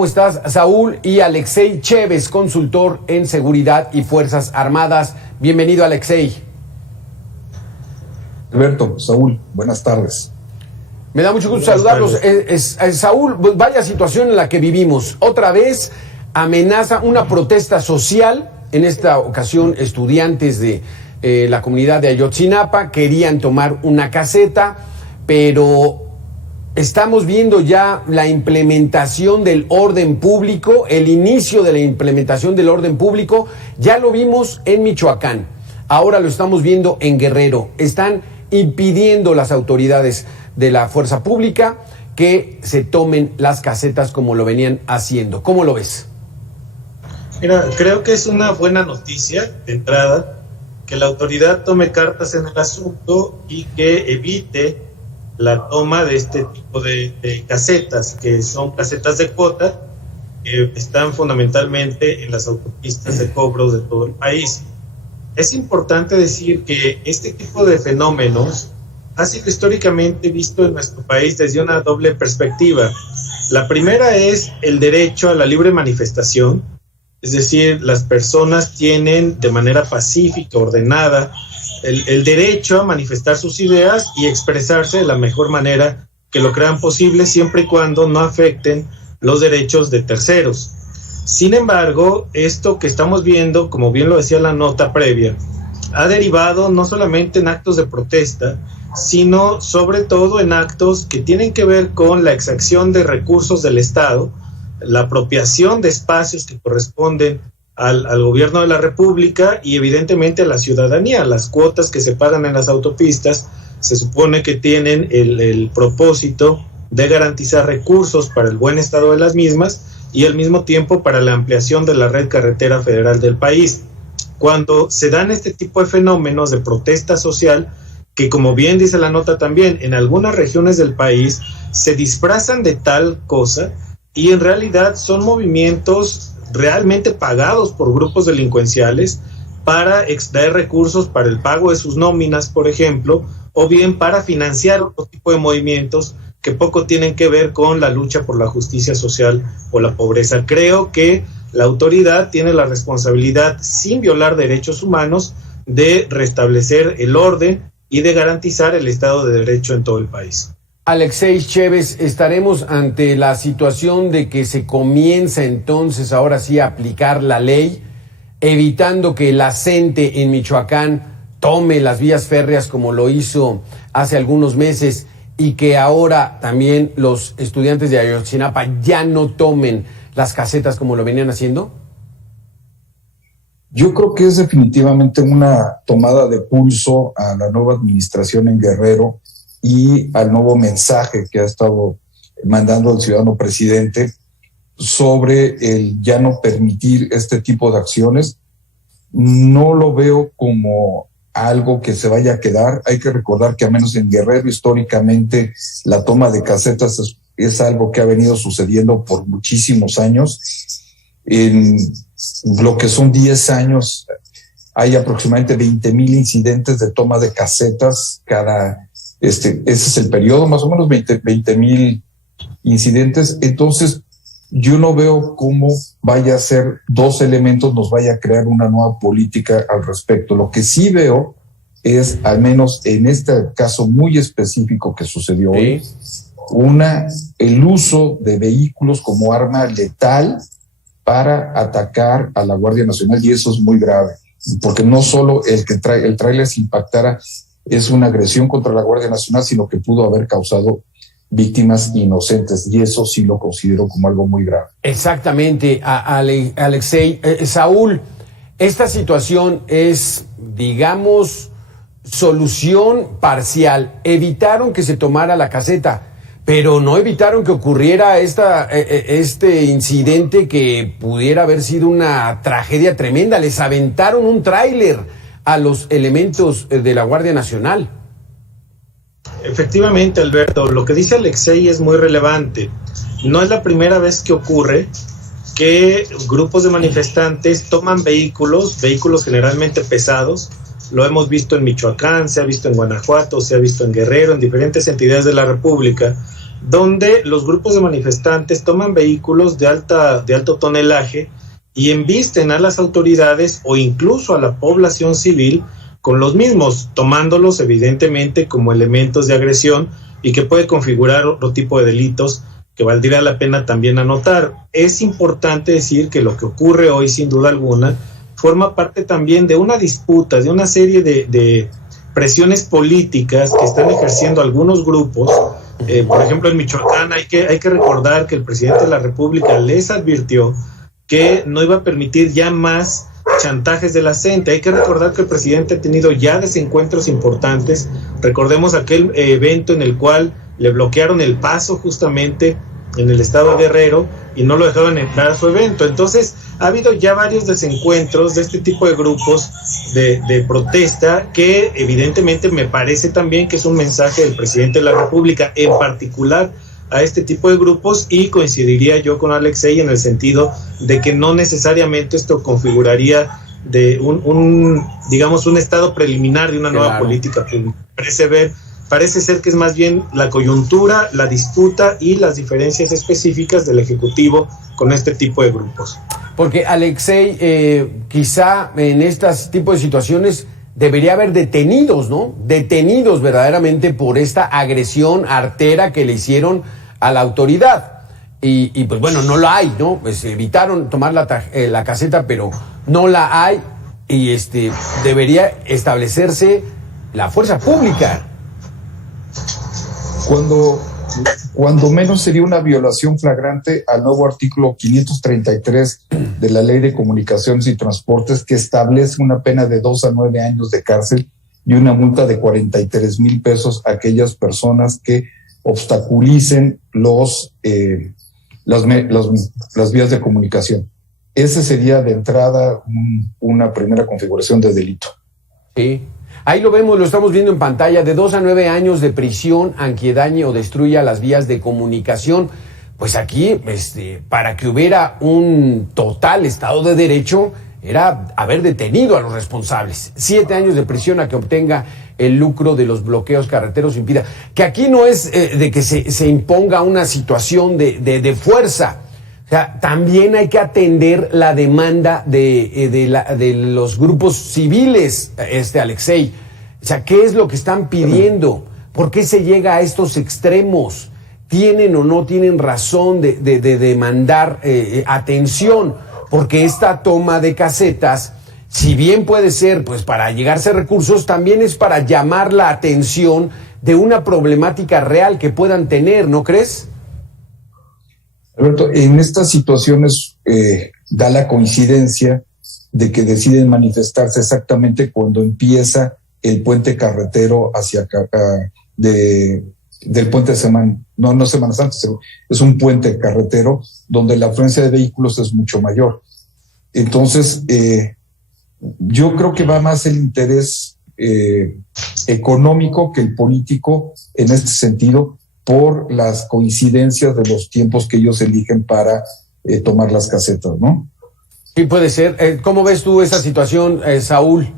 ¿Cómo estás, Saúl? Y Alexei Chévez, consultor en seguridad y Fuerzas Armadas. Bienvenido, Alexei. Alberto, Saúl, buenas tardes. Me da mucho gusto saludarlos. Saúl, vaya situación en la que vivimos. Otra vez amenaza una protesta social. En esta ocasión, estudiantes de la comunidad de Ayotzinapa querían tomar una caseta, pero estamos viendo ya la implementación del orden público, el inicio de la implementación del orden público. Ya lo vimos en Michoacán, ahora lo estamos viendo en Guerrero. Están impidiendo las autoridades de la fuerza pública que se tomen las casetas como lo venían haciendo. ¿Cómo lo ves? Mira, creo que es una buena noticia de entrada que la autoridad tome cartas en el asunto y que evite la toma de este tipo de casetas, que son casetas de cuota, que están fundamentalmente en las autopistas de cobro de todo el país. Es importante decir que este tipo de fenómenos ha sido históricamente visto en nuestro país desde una doble perspectiva. La primera es el derecho a la libre manifestación, es decir, las personas tienen de manera pacífica, ordenada, el derecho a manifestar sus ideas y expresarse de la mejor manera que lo crean posible, siempre y cuando no afecten los derechos de terceros. Sin embargo, esto que estamos viendo, como bien lo decía la nota previa, ha derivado no solamente en actos de protesta, sino sobre todo en actos que tienen que ver con la exacción de recursos del Estado, la apropiación de espacios que corresponden al gobierno de la República y evidentemente a la ciudadanía. Las cuotas que se pagan en las autopistas se supone que tienen el propósito de garantizar recursos para el buen estado de las mismas y al mismo tiempo para la ampliación de la red carretera federal del país. Cuando se dan este tipo de fenómenos de protesta social, que como bien dice la nota también, en algunas regiones del país se disfrazan de tal cosa y en realidad son movimientos realmente pagados por grupos delincuenciales para extraer recursos para el pago de sus nóminas, por ejemplo, o bien para financiar otro tipo de movimientos que poco tienen que ver con la lucha por la justicia social o la pobreza. Creo que la autoridad tiene la responsabilidad, sin violar derechos humanos, de restablecer el orden y de garantizar el Estado de Derecho en todo el país. Alexei Chévez, ¿estaremos ante la situación de que se comienza entonces ahora sí a aplicar la ley, evitando que la CENTE en Michoacán tome las vías férreas como lo hizo hace algunos meses y que ahora también los estudiantes de Ayotzinapa ya no tomen las casetas como lo venían haciendo? Yo creo que es definitivamente una tomada de pulso a la nueva administración en Guerrero y al nuevo mensaje que ha estado mandando el ciudadano presidente sobre el ya no permitir este tipo de acciones. No lo veo como algo que se vaya a quedar. Hay que recordar que al menos en Guerrero históricamente la toma de casetas es algo que ha venido sucediendo por muchísimos años. En lo que son 10 años hay aproximadamente 20,000 incidentes de toma de casetas cada ese es el periodo, más o menos 20,000 incidentes. Entonces, yo no veo cómo vaya a ser dos elementos, nos vaya a crear una nueva política al respecto. Lo que sí veo es, al menos en este caso muy específico que sucedió hoy, el uso de vehículos como arma letal para atacar a la Guardia Nacional, y eso es muy grave, porque no solo el tráiler se impactara es una agresión contra la Guardia Nacional, sino que pudo haber causado víctimas inocentes, y eso sí lo considero como algo muy grave. Exactamente, Alexei. Saúl, esta situación es, digamos, solución parcial. Evitaron que se tomara la caseta, pero no evitaron que ocurriera este incidente que pudiera haber sido una tragedia tremenda. Les aventaron un tráiler a los elementos de la Guardia Nacional. Efectivamente, Alberto, lo que dice Alexei es muy relevante. No es la primera vez que ocurre que grupos de manifestantes toman vehículos generalmente pesados. Lo hemos visto en Michoacán, se ha visto en Guanajuato, se ha visto en Guerrero, en diferentes entidades de la República, donde los grupos de manifestantes toman vehículos de alto tonelaje y embisten a las autoridades o incluso a la población civil con los mismos, tomándolos evidentemente como elementos de agresión y que puede configurar otro tipo de delitos que valdría la pena también anotar. Es importante decir que lo que ocurre hoy, sin duda alguna, forma parte también de una disputa, de una serie de presiones políticas que están ejerciendo algunos grupos. Por ejemplo, en Michoacán hay que recordar que el presidente de la República les advirtió que no iba a permitir ya más chantajes de la gente. Hay que recordar que el presidente ha tenido ya desencuentros importantes. Recordemos aquel evento en el cual le bloquearon el paso justamente en el estado de Guerrero y no lo dejaban entrar a su evento. Entonces, ha habido ya varios desencuentros de este tipo de grupos de protesta que evidentemente me parece también que es un mensaje del presidente de la República, en particular a este tipo de grupos, y coincidiría yo con Alexei en el sentido de que no necesariamente esto configuraría de digamos, un estado preliminar de una nueva política pública. Parece ser que es más bien la coyuntura, la disputa y las diferencias específicas del Ejecutivo con este tipo de grupos. Porque, Alexei, quizá en estos tipos de situaciones debería haber detenidos, ¿no? Detenidos verdaderamente por esta agresión artera que le hicieron a la autoridad. Y pues bueno, no la hay, ¿no? Pues evitaron tomar la caseta, pero no la hay, y debería establecerse la fuerza pública. Cuando menos sería una violación flagrante al nuevo artículo 533 de la Ley de Comunicaciones y Transportes, que establece una pena de 2 a 9 años de cárcel y una multa de 43,000 pesos a aquellas personas que obstaculicen las vías de comunicación. Ese sería de entrada una primera configuración de delito. Sí. Ahí lo vemos, lo estamos viendo en pantalla, de 2 a 9 años de prisión a quien dañe o destruya las vías de comunicación. Pues aquí, para que hubiera un total Estado de Derecho, era haber detenido a los responsables. 7 años de prisión a que obtenga el lucro de los bloqueos carreteros impida. Que aquí no es de que se imponga una situación de fuerza. O sea, también hay que atender la demanda de los grupos civiles, Alexei. O sea, ¿qué es lo que están pidiendo? ¿Por qué se llega a estos extremos? ¿Tienen o no tienen razón de demandar atención? Porque esta toma de casetas, si bien puede ser pues para llegarse a recursos, también es para llamar la atención de una problemática real que puedan tener, ¿no crees? Alberto, en estas situaciones da la coincidencia de que deciden manifestarse exactamente cuando empieza el puente carretero hacia acá, del puente de Semana Santa, es un puente carretero donde la afluencia de vehículos es mucho mayor. Entonces, yo creo que va más el interés económico que el político en este sentido, por las coincidencias de los tiempos que ellos eligen para tomar las casetas, ¿no? Sí, puede ser. ¿Cómo ves tú esa situación, Saúl?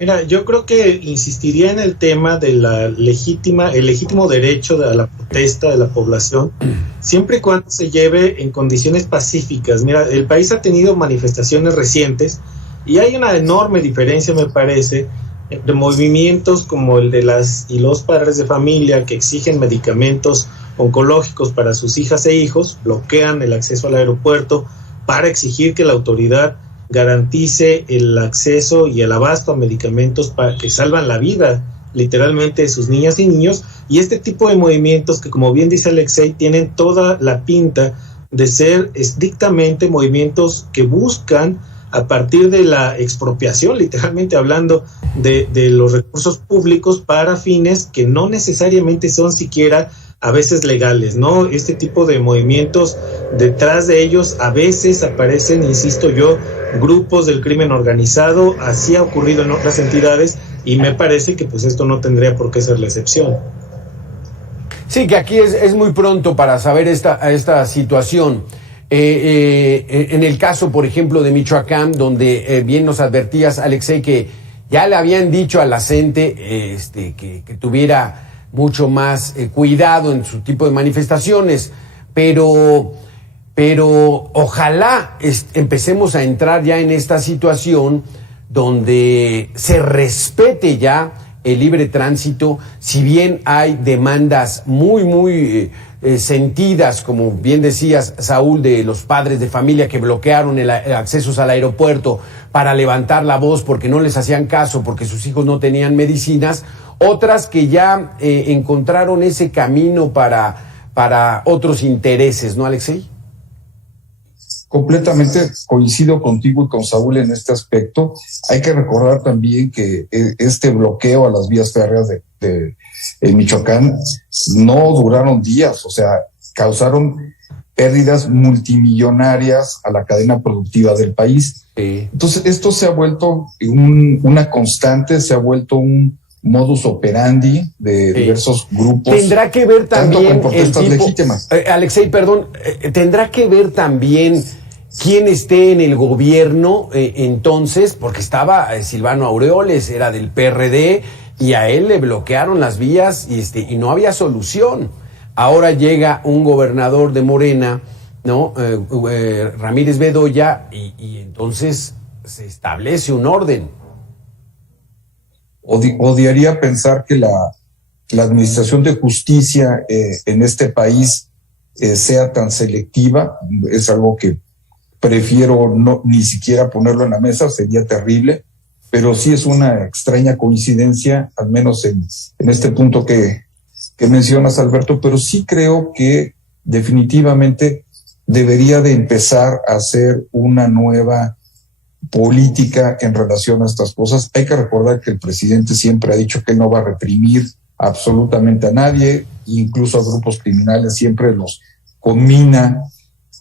Mira, yo creo que insistiría en el tema de el legítimo derecho a la protesta de la población, siempre y cuando se lleve en condiciones pacíficas. Mira, el país ha tenido manifestaciones recientes y hay una enorme diferencia, me parece, entre movimientos como el de las y los padres de familia que exigen medicamentos oncológicos para sus hijas e hijos, bloquean el acceso al aeropuerto para exigir que la autoridad garantice el acceso y el abasto a medicamentos para que salvan la vida literalmente de sus niñas y niños, y este tipo de movimientos que, como bien dice Alexei, tienen toda la pinta de ser estrictamente movimientos que buscan, a partir de la expropiación, literalmente hablando, de los recursos públicos para fines que no necesariamente son siquiera a veces legales, ¿no? Este tipo de movimientos, detrás de ellos a veces aparecen, insisto yo, grupos del crimen organizado. Así ha ocurrido en otras entidades y me parece que pues esto no tendría por qué ser la excepción. Sí, que aquí es muy pronto para saber esta situación. En el caso, por ejemplo, de Michoacán, donde bien nos advertías, Alexei, que ya le habían dicho a la gente que tuviera mucho más cuidado en su tipo de manifestaciones, pero ojalá empecemos a entrar ya en esta situación donde se respete ya el libre tránsito, si bien hay demandas muy sentidas, como bien decías, Saúl, de los padres de familia que bloquearon el accesos al aeropuerto para levantar la voz porque no les hacían caso, porque sus hijos no tenían medicinas, otras que ya encontraron ese camino para otros intereses, ¿no, Alexei? Completamente coincido contigo y con Saúl en este aspecto. Hay que recordar también que este bloqueo a las vías férreas de Michoacán no duraron días, o sea, causaron pérdidas multimillonarias a la cadena productiva del país. Sí. Entonces, esto se ha vuelto una constante, se ha vuelto un modus operandi de diversos grupos. Tendrá que ver también con protestas legítimas. Alexei, perdón, tendrá que ver también quién esté en el gobierno entonces, porque estaba Silvano Aureoles, era del PRD, y a él le bloquearon las vías y no había solución. Ahora llega un gobernador de Morena, ¿no? Ramírez Bedoya, y entonces se establece un orden. Odiaría pensar que la administración de justicia en este país sea tan selectiva. Es algo que prefiero ni siquiera ponerlo en la mesa, sería terrible, pero sí es una extraña coincidencia, al menos en este punto que mencionas, Alberto, pero sí creo que definitivamente debería de empezar a hacer una nueva política en relación a estas cosas. Hay que recordar que el presidente siempre ha dicho que él no va a reprimir absolutamente a nadie, incluso a grupos criminales, siempre los conmina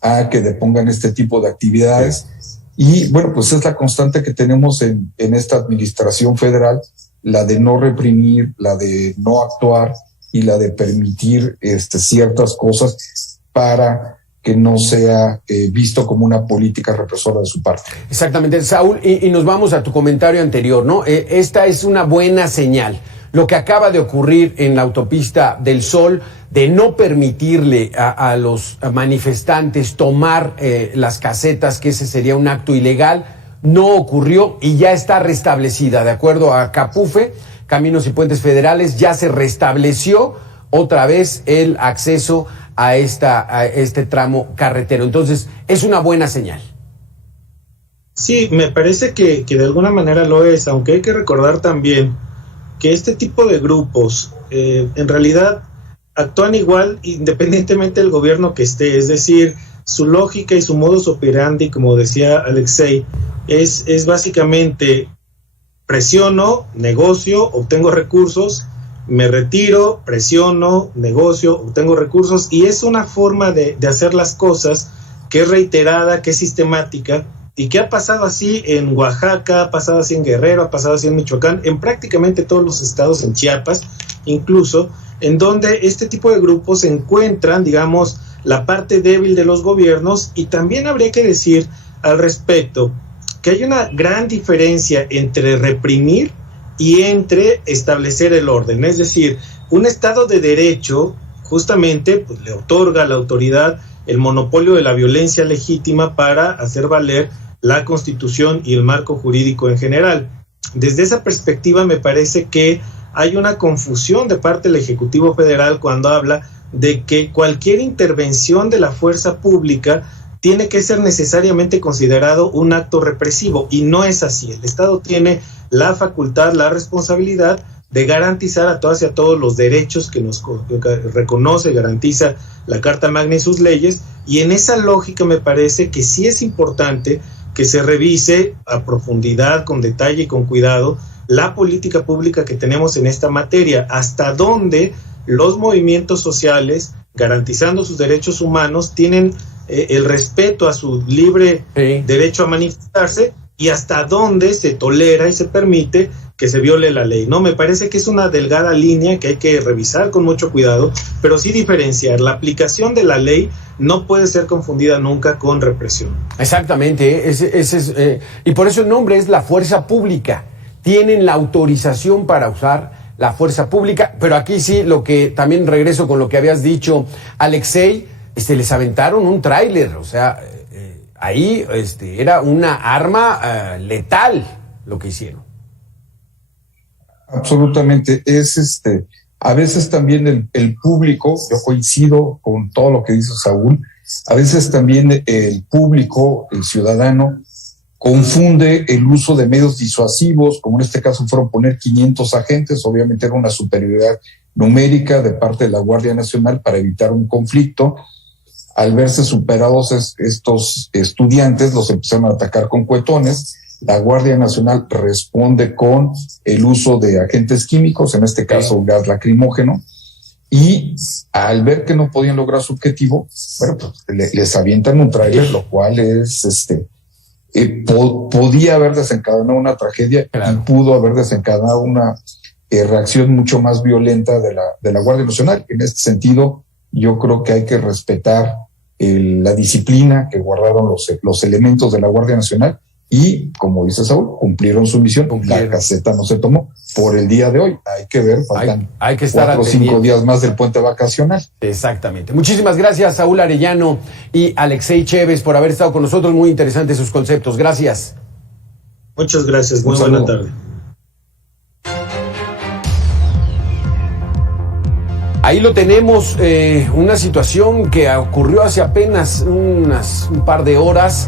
a que depongan este tipo de actividades. Y bueno, pues es la constante que tenemos en esta administración federal, la de no reprimir, la de no actuar y la de permitir ciertas cosas para que no sea visto como una política represora de su parte. Exactamente, Saúl, y nos vamos a tu comentario anterior, ¿no? Esta es una buena señal. Lo que acaba de ocurrir en la autopista del Sol, de no permitirle a los manifestantes tomar las casetas, que ese sería un acto ilegal, no ocurrió y ya está restablecida. De acuerdo a Capufe, Caminos y Puentes Federales, ya se restableció otra vez el acceso a este tramo carretero. Entonces, es una buena señal. Sí, me parece que de alguna manera lo es, aunque hay que recordar también que este tipo de grupos en realidad actúan igual independientemente del gobierno que esté, es decir, su lógica y su modus operandi, como decía Alexei, es básicamente presiono, negocio, obtengo recursos, me retiro, presiono, negocio, obtengo recursos, y es una forma de hacer las cosas que es reiterada, que es sistemática, y que ha pasado así en Oaxaca, ha pasado así en Guerrero, ha pasado así en Michoacán, en prácticamente todos los estados, en Chiapas incluso, en donde este tipo de grupos encuentran, digamos, la parte débil de los gobiernos. Y también habría que decir al respecto que hay una gran diferencia entre reprimir y entre establecer el orden. Es decir, un Estado de Derecho justamente pues, le otorga a la autoridad el monopolio de la violencia legítima para hacer valer la Constitución y el marco jurídico en general. Desde esa perspectiva me parece que hay una confusión de parte del Ejecutivo Federal cuando habla de que cualquier intervención de la fuerza pública tiene que ser necesariamente considerado un acto represivo, y no es así. El Estado tiene la facultad, la responsabilidad de garantizar a todas y a todos los derechos que nos reconoce, garantiza la Carta Magna y sus leyes, y en esa lógica me parece que sí es importante que se revise a profundidad, con detalle y con cuidado, la política pública que tenemos en esta materia, hasta dónde los movimientos sociales, garantizando sus derechos humanos, tienen el respeto a su libre derecho a manifestarse, y hasta dónde se tolera y se permite que se viole la ley, ¿no? Me parece que es una delgada línea que hay que revisar con mucho cuidado, pero sí diferenciar. La aplicación de la ley no puede ser confundida nunca con represión. Exactamente, y por eso el nombre es la fuerza pública. Tienen la autorización para usar la fuerza pública. Pero aquí sí, lo que también regreso con lo que habías dicho, Alexei, les aventaron un tráiler, o sea, ahí era una arma letal lo que hicieron. Absolutamente, a veces también el público, yo coincido con todo lo que dice Saúl, a veces también el público, el ciudadano, confunde el uso de medios disuasivos, como en este caso fueron poner 500 agentes, obviamente era una superioridad numérica de parte de la Guardia Nacional para evitar un conflicto. Al verse superados estos estudiantes, los empezaron a atacar con cuetones. La Guardia Nacional responde con el uso de agentes químicos, en este caso gas lacrimógeno, y al ver que no podían lograr su objetivo, bueno, pues les avientan un tráiler, lo cual es, podía haber desencadenado una tragedia, claro, y pudo haber desencadenado una reacción mucho más violenta de la Guardia Nacional. En este sentido, yo creo que hay que respetar la disciplina que guardaron los elementos de la Guardia Nacional y, como dice Saúl, cumplieron su misión. La caseta no se tomó por el día de hoy. Hay que ver, faltan hay que estar 4 o 5 días más del puente vacacional. Exactamente. Muchísimas gracias, Saúl Arellano y Alexei Chévez, por haber estado con nosotros. Muy interesantes sus conceptos. Gracias. Muchas gracias. Muy buena tarde. Ahí lo tenemos, una situación que ocurrió hace apenas un par de horas.